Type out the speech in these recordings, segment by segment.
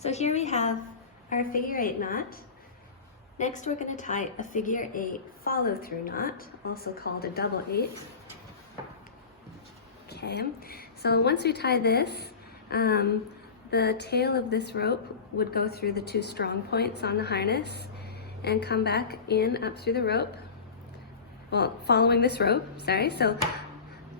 So here we have our figure 8 knot. Next we're going to tie a figure 8 follow through knot, also called a double 8. Okay, so once we tie this, the tail of this rope would go through the 2 strong points on the harness and come back in up through the rope. Well, following this rope, sorry. So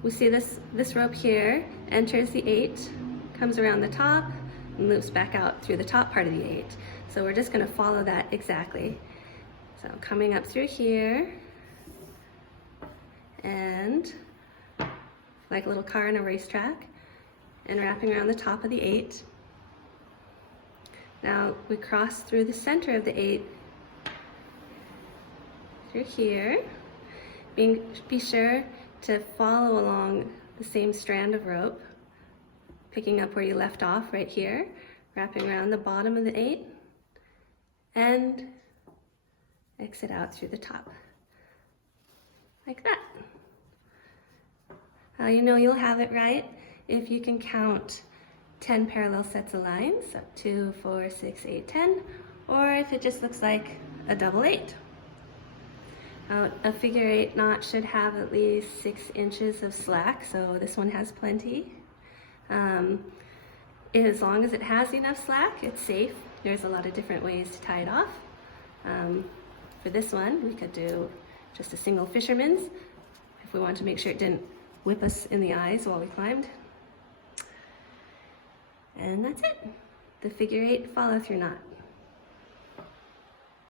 we see this rope here enters the 8, comes around the top, and loops back out through the top part of the 8. So we're just going to follow that exactly. So coming up through here, and like a little car in a racetrack, and wrapping around the top of the 8. Now we cross through the center of the 8 through here. Be sure to follow along the same strand of rope, picking up where you left off right here, wrapping around the bottom of the 8, and exit out through the top, like that. You know you'll have it right if you can count 10 parallel sets of lines, up 2, 4, 6, 8, 10, or if it just looks like a double 8. A figure 8 knot should have at least 6 inches of slack, so this one has plenty. As long as it has enough slack, it's safe. There's a lot of different ways to tie it off. For this one, we could do just a single fisherman's if we wanted to make sure it didn't whip us in the eyes while we climbed. And that's it, the figure 8 follow through knot.